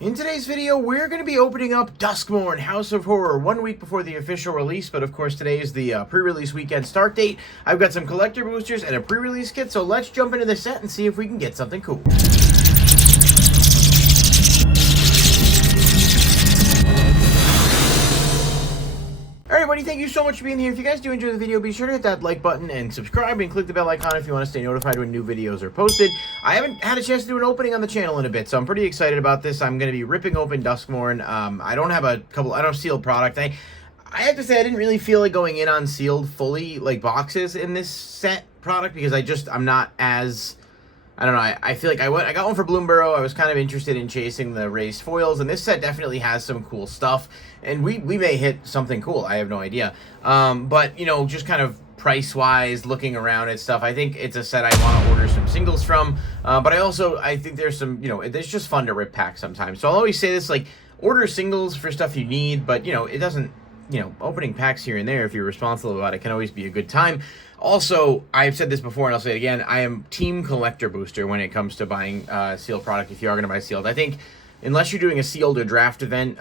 In today's video, we're going to be opening up Duskmourn, House of Horror, 1 week before the official release, but of course today is the pre-release weekend start date. I've got some collector boosters and a pre-release kit, so let's jump into the set and see if we can get something cool. Everybody, thank you so much for being here. If you guys do enjoy the video, be sure to hit that like button and subscribe and click the bell icon if you want to stay notified when new videos are posted. I haven't had a chance to do an opening on the channel in a bit, so I'm pretty excited about this. I'm going to be ripping open Duskmourn. I don't have sealed product. I have to say I didn't really feel like going in on sealed fully, like boxes in this set product because I'm not as... I don't know, I feel like I got one for Bloomborough. I was kind of interested in chasing the raised foils, and this set definitely has some cool stuff, and we may hit something cool. I have no idea. But, you know, just kind of price-wise, looking around at stuff, I think it's a set I want to order some singles from, but I think there's some, you know, it's just fun to rip packs sometimes. So I'll always say this, like, order singles for stuff you need, but, you know, it doesn't, you know, opening packs here and there, if you're responsible about it, can always be a good time. Also, I've said this before and I'll say it again, I am team collector booster when it comes to buying sealed product if you are going to buy sealed. I think unless you're doing a sealed or draft event,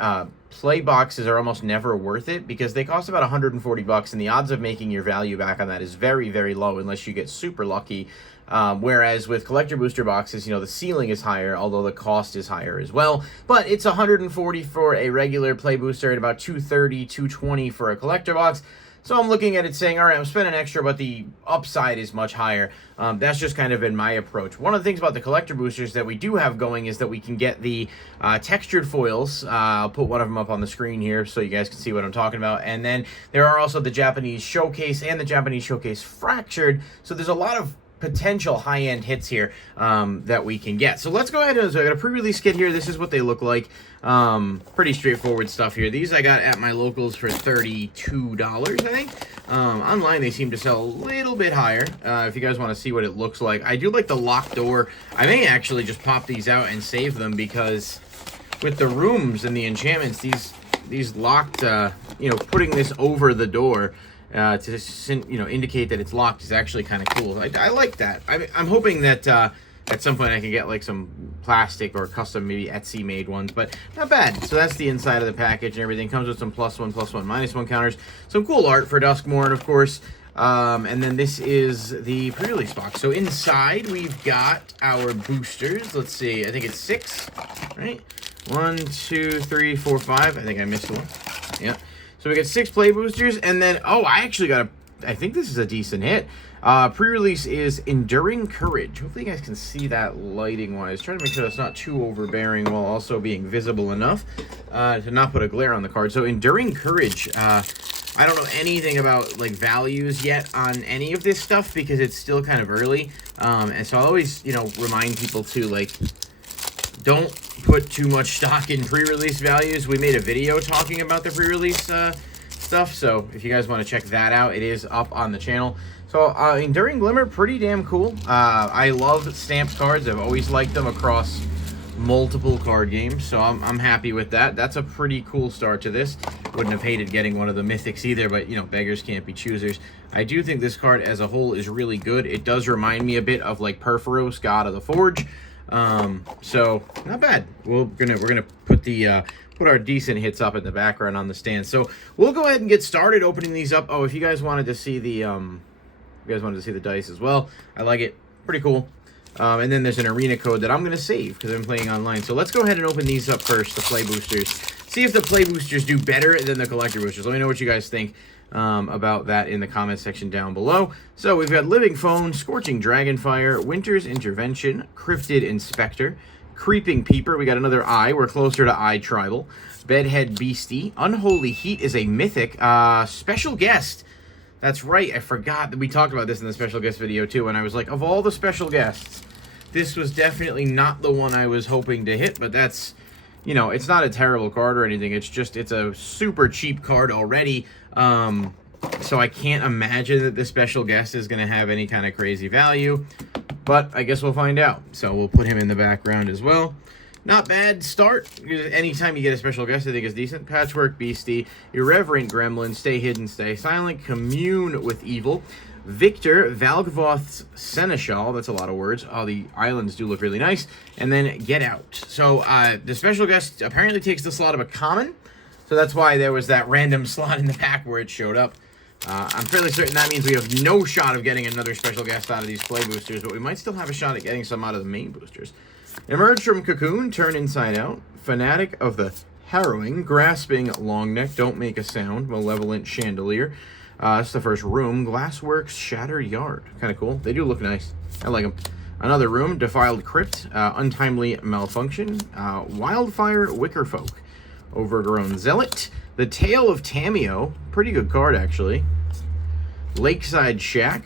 play boxes are almost never worth it because they cost about $140 and the odds of making your value back on that is very, very low unless you get super lucky. Whereas with collector booster boxes, you know, the ceiling is higher, although the cost is higher as well. But it's $140 for a regular play booster and about $230, $220 for a collector box. So I'm looking at it saying, all right, I'm spending extra, but the upside is much higher. That's just kind of been my approach. One of the things about the collector boosters that we do have going is that we can get the textured foils. I'll put one of them up on the screen here so you guys can see what I'm talking about. And then there are also the Japanese Showcase and the Japanese Showcase Fractured. So there's a lot of potential high-end hits here that we can get. So let's go ahead and, so I got a pre-release kit here. This is what they look like. Pretty straightforward stuff here. These I got at my locals for $32, I think. Online they seem to sell a little bit higher. If you guys want to see what it looks like. I do like the locked door. I may actually just pop these out and save them because with the rooms and the enchantments, these locked, you know, putting this over the door to, you know, indicate that it's locked is actually kind of cool. I like that. I'm hoping that at some point I can get like some plastic or custom, maybe Etsy made ones, but not bad. So that's the inside of the package and everything. Comes with some +1, +1, -1 counters. Some cool art for Duskmourn, of course. And then this is the pre-release box. So inside we've got our boosters. Let's see, I think it's 6, right? 1, 2, 3, 4, 5. I think I missed one. Yeah. So we got 6 play boosters, and then, oh, I actually got I think this is a decent hit. Pre-release is Enduring Courage. Hopefully you guys can see that lighting-wise. Trying to make sure that's not too overbearing while also being visible enough to not put a glare on the card. So Enduring Courage, I don't know anything about, like, values yet on any of this stuff because it's still kind of early. And so I always, you know, remind people to, like, don't put too much stock in pre-release values. We made a video talking about the pre-release stuff, so if you guys want to check that out, it is up on the channel. So Enduring Glimmer, pretty damn cool. I love stamped cards. I've always liked them across multiple card games, so I'm happy with that. That's a pretty cool start to this. Wouldn't have hated getting one of the mythics either, but, you know, beggars can't be choosers. I do think this card as a whole is really good. It does remind me a bit of, like, Perforos, God of the Forge. So not bad. We're gonna put the put our decent hits up in the background on the stand. So we'll go ahead and get started opening these up. Oh, if you guys wanted to see the dice as well, I like it. Pretty cool. And then there's an arena code that I'm gonna save because I'm playing online. So let's go ahead and open these up first. The play boosters. See if the play boosters do better than the collector boosters. Let me know what you guys think about that in the comment section down below. So we've got Living Phone, Scorching Dragonfire, Winter's Intervention, Cryptid Inspector, Creeping Peeper. We got another Eye. We're closer to Eye Tribal. Bedhead Beastie. Unholy Heat is a mythic. Special Guest. That's right. I forgot that we talked about this in the special guest video too. And I was like, of all the special guests, this was definitely not the one I was hoping to hit. But that's, you know, it's not a terrible card or anything. It's just, it's a super cheap card already. So I can't imagine that the special guest is going to have any kind of crazy value, but I guess we'll find out. So we'll put him in the background as well. Not bad start. Anytime you get a special guest, I think is decent. Patchwork Beastie, Irreverent Gremlin, Stay Hidden, Stay Silent, Commune with Evil, Victor Valgvoth's Seneschal. That's a lot of words. Oh, the islands do look really nice. And then Get Out. So the special guest apparently takes the slot of a common. So that's why there was that random slot in the pack where it showed up. I'm fairly certain that means we have no shot of getting another special guest out of these play boosters, but we might still have a shot at getting some out of the main boosters. Emerge from Cocoon, turn inside out. Fanatic of the Harrowing, Grasping Long Neck, Don't Make a Sound, Malevolent Chandelier. That's the first room. Glassworks Shattered Yard. Kind of cool. They do look nice. I like them. Another room. Defiled Crypt. Untimely Malfunction. Wildfire Wickerfolk. Overgrown Zealot. The Tale of Tameo. Pretty good card, actually. Lakeside Shack.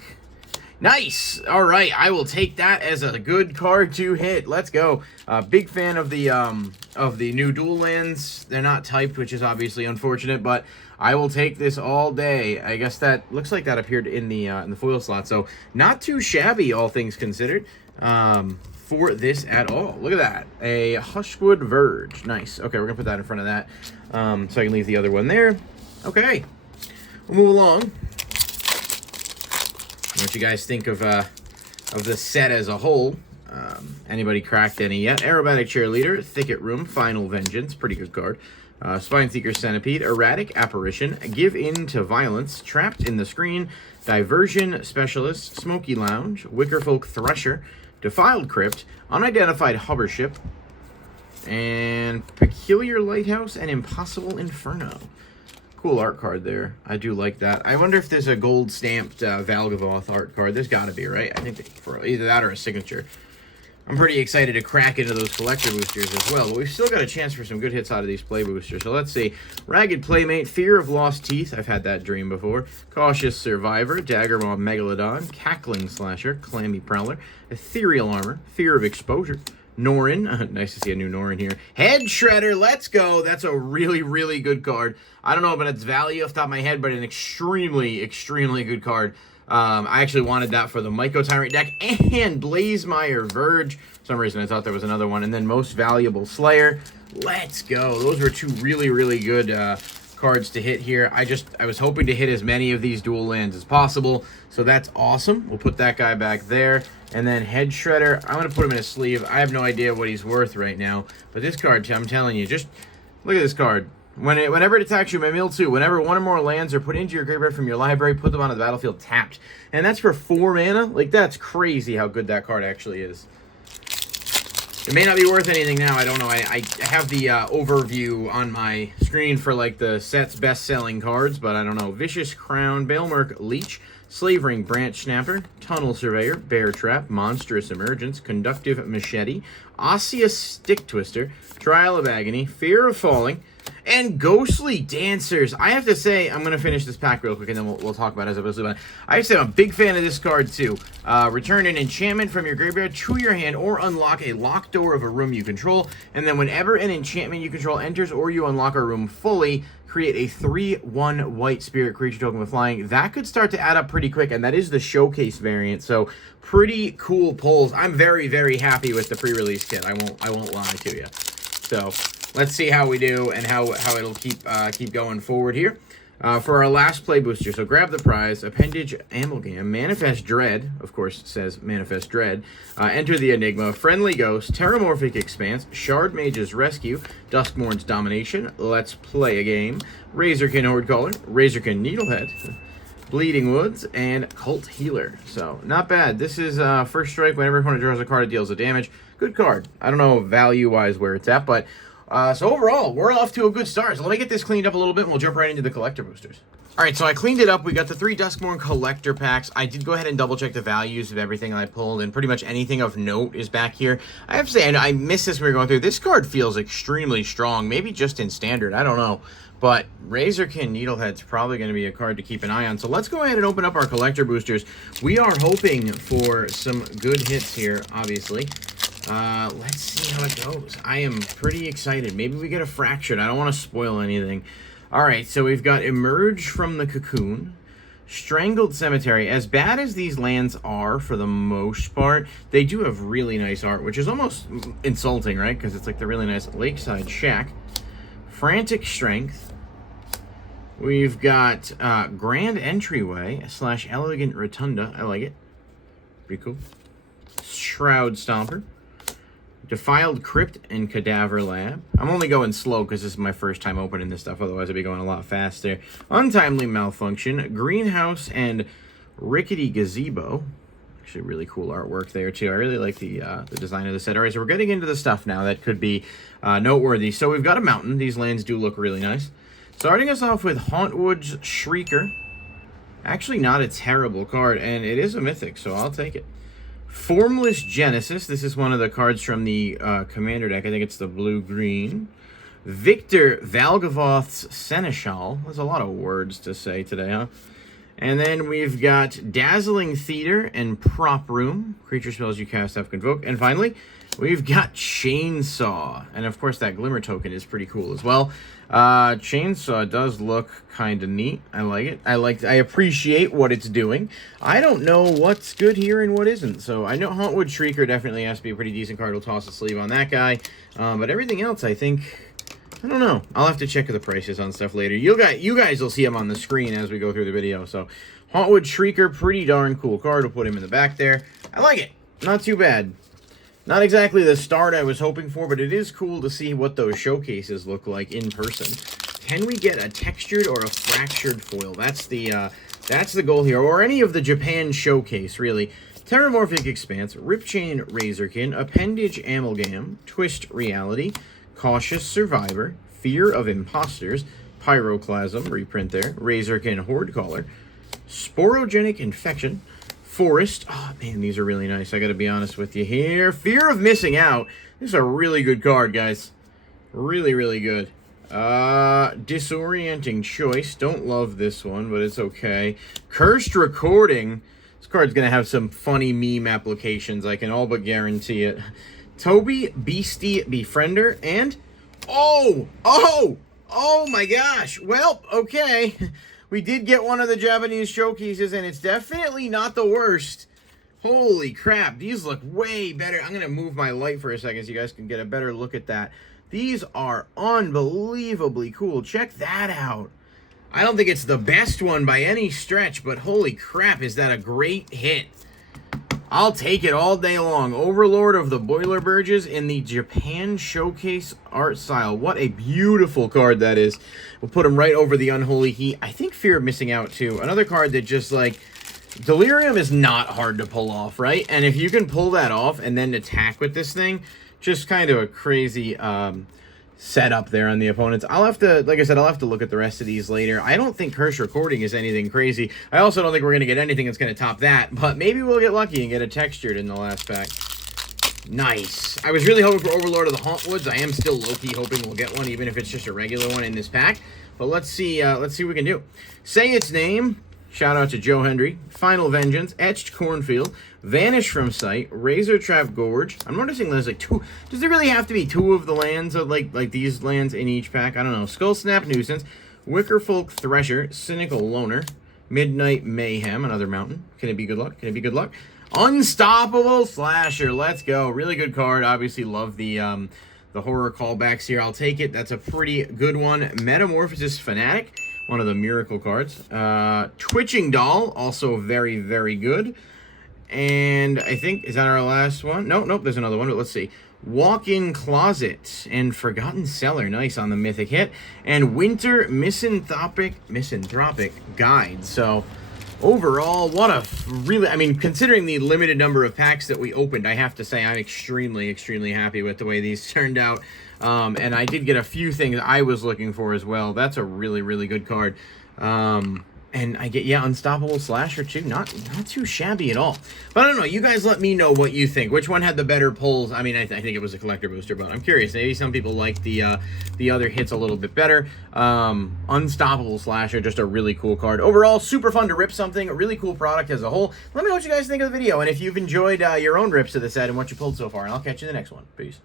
Nice. All right, I will take that as a good card to hit. Let's go. Big fan of the new dual lands. They're not typed, which is obviously unfortunate, but I will take this all day. I guess that looks like that appeared in the foil slot, so not too shabby, all things considered, for this at all. Look at that, a Hushwood Verge. Nice. Okay, we're gonna put that in front of that, so I can leave the other one there. Okay, we'll move along. What you guys think of the set as a whole? Anybody cracked any yet? Aerobatic Cheerleader, Thicket Room, Final Vengeance, pretty good card. Spineseeker Centipede, Erratic Apparition, Give In to Violence, Trapped in the Screen, Diversion Specialist, Smoky Lounge, Wickerfolk Thresher, Defiled Crypt, Unidentified Hover Ship, and Peculiar Lighthouse and Impossible Inferno. Cool art card there. I do like that. I wonder if there's a gold stamped Valgavoth art card. There's got to be, right? I think for either that or a signature. I'm pretty excited to crack into those collector boosters as well. But we've still got a chance for some good hits out of these play boosters. So let's see. Ragged Playmate, Fear of Lost Teeth. I've had that dream before. Cautious Survivor, Daggermaw Megalodon, Cackling Slasher, Clammy Prowler, Ethereal Armor, Fear of Exposure, Norin. Nice to see a new Norin here. Head Shredder, let's go. That's a really, really good card. I don't know about its value off the top of my head, but an extremely, extremely good card. I actually wanted that for the Myco Tyrant deck and Blazemire Verge. For some reason I thought there was another one. And then Most Valuable Slayer. Let's go. Those were two really, really good cards to hit here. I was hoping to hit as many of these dual lands as possible. So that's awesome. We'll put that guy back there. And then Head Shredder, I'm going to put him in a sleeve. I have no idea what he's worth right now. But this card, I'm telling you, just look at this card. Whenever it attacks you, mill 2, whenever one or more lands are put into your graveyard from your library, put them onto the battlefield tapped. And that's for 4 mana? Like, that's crazy how good that card actually is. It may not be worth anything now, I don't know. I have the overview on my screen for, like, the set's best-selling cards, but I don't know. Vicious Crown, Bailmerk Leech, Slavering Branch Snapper, Tunnel Surveyor, Bear Trap, Monstrous Emergence, Conductive Machete, Osseous Stick Twister, Trial of Agony, Fear of Falling, and Ghostly Dancers. I have to say, I'm going to finish this pack real quick, and then we'll talk about it as opposed to. I have to say, I'm a big fan of this card, too. Return an enchantment from your graveyard to your hand, or unlock a locked door of a room you control, and then whenever an enchantment you control enters, or you unlock a room fully, create a 3/1 white spirit creature token with flying. That could start to add up pretty quick, and that is the showcase variant, so pretty cool pulls. I'm very, very happy with the pre-release kit. I won't lie to you. So let's see how we do and how it'll keep going forward here. For our last play booster, so grab the prize, Appendage Amalgam, Manifest Dread, of course it says Manifest Dread, Enter the Enigma, Friendly Ghost, Terramorphic Expanse, Shard Mage's Rescue, Duskmourn's Domination, Let's Play a Game, Razorkin Hordcaller, Razorkin Needlehead, Bleeding Woods, and Cult Healer. So, not bad. This is first strike. Whenever opponent draws a card, it deals a damage. Good card. I don't know value-wise where it's at, but so overall, we're off to a good start. So let me get this cleaned up a little bit, and we'll jump right into the collector boosters. All right, so I cleaned it up. We got the 3 Duskmourn collector packs. I did go ahead and double-check the values of everything I pulled, and pretty much anything of note is back here. I have to say, I missed this when we were going through. This card feels extremely strong, maybe just in standard. I don't know. But Razorkin Needlehead's probably going to be a card to keep an eye on. So let's go ahead and open up our collector boosters. We are hoping for some good hits here, obviously. Let's see how it goes. I am pretty excited. Maybe we get a Fractured. I don't want to spoil anything. All right, so we've got Emerge from the Cocoon, Strangled Cemetery. As bad as these lands are for the most part, they do have really nice art, which is almost insulting, right? Because it's like the really nice Lakeside Shack, Frantic Strength, We've got Grand Entryway / Elegant Rotunda. I like it. Pretty cool. Shroud Stomper. Defiled Crypt and Cadaver Lab. I'm only going slow because this is my first time opening this stuff. Otherwise, I'd be going a lot faster. Untimely Malfunction. Greenhouse and Rickety Gazebo. Actually, really cool artwork there, too. I really like the design of the set. All right, so we're getting into the stuff now that could be noteworthy. So we've got a mountain. These lands do look really nice. Starting us off with Hauntwood's Shrieker. Actually, not a terrible card, and it is a mythic, so I'll take it. Formless Genesis. This is one of the cards from the Commander deck. I think it's the blue-green. Victor Valgavoth's Seneschal. There's a lot of words to say today, huh? And then we've got Dazzling Theater and Prop Room. Creature spells you cast have convoke. And finally, we've got Chainsaw. And of course, that Glimmer token is pretty cool as well. Chainsaw does look kind of neat. I like it. I appreciate what it's doing. I don't know what's good here and what isn't. So I know Hauntwood Shrieker definitely has to be a pretty decent card. We'll toss a sleeve on that guy. But everything else, I think, I don't know. I'll have to check the prices on stuff later. You guys will see them on the screen as we go through the video. So Hauntwood Shrieker, pretty darn cool card. We'll put him in the back there. I like it. Not too bad. Not exactly the start I was hoping for, but it is cool to see what those showcases look like in person. Can we get a textured or a fractured foil? That's the goal here. Or any of the Japan showcase, really. Terramorphic Expanse, Ripchain Razorkin, Appendage Amalgam, Twist Reality, Cautious Survivor, Fear of Imposters, Pyroclasm, reprint there, Razorkin Horde Caller, Sporogenic Infection, Forest. Oh, man, these are really nice. I got to be honest with you here. Fear of Missing Out. This is a really good card, guys. Really, really good. Disorienting Choice. Don't love this one, but it's okay. Cursed Recording. This card's going to have some funny meme applications. I can all but guarantee it. Toby, Beastie Befriender, and... Oh my gosh. Well, okay. We did get one of the Japanese showcases, and it's definitely not the worst. Holy crap, these look way better. I'm going to move my light for a second so you guys can get a better look at that. These are unbelievably cool. Check that out. I don't think it's the best one by any stretch, but holy crap, is that a great hit. I'll take it all day long. Overlord of the Boiler Burges in the Japan Showcase art style. What a beautiful card that is. We'll put him right over the Unholy Heat. I think Fear of Missing Out, too. Another card that just, like... Delirium is not hard to pull off, right? And if you can pull that off and then attack with this thing, just kind of a crazy setup there on the opponents. I'll have to, like I said, I'll have to look at the rest of these later. I don't think Cursed Recording is anything crazy. I also don't think we're going to get anything that's going to top that, but maybe we'll get lucky and get a textured in the last pack. Nice. I was really hoping for Overlord of the Hauntwoods. I am still low-key hoping we'll get one, even if it's just a regular one in this pack. But let's see what we can do. Say Its Name. Shout out to Joe Hendry. Final Vengeance, Etched Cornfield, Vanish from Sight, Razor Trap Gorge. I'm noticing there's like two. Does there really have to be two of the lands of like these lands in each pack? I don't know. Skull Snap Nuisance, Wickerfolk Thresher, Cynical Loner, Midnight Mayhem, another mountain. Can it be good luck? Can it be good luck? Unstoppable Slasher. Let's go. Really good card. Obviously love the horror callbacks here. I'll take it. That's a pretty good one. Metamorphosis Fanatic. One of the miracle cards. Twitching Doll, also very, very good. And I think, is that our last one? Nope, there's another one, but let's see. Walk-in Closet and Forgotten Cellar, nice on the mythic hit. And Winter Misanthropic Guide. So, overall, what a really, I mean, considering the limited number of packs that we opened, I have to say I'm extremely, extremely happy with the way these turned out. And I did get a few things I was looking for as well. That's a really, really good card. And I get, yeah, Unstoppable Slasher too. Not too shabby at all. But I don't know. You guys let me know what you think. Which one had the better pulls? I mean, I think it was a collector booster, but I'm curious. Maybe some people like the other hits a little bit better. Unstoppable Slasher, just a really cool card. Overall, super fun to rip something. A really cool product as a whole. Let me know what you guys think of the video. And if you've enjoyed your own rips of the set and what you pulled so far. And I'll catch you in the next one. Peace.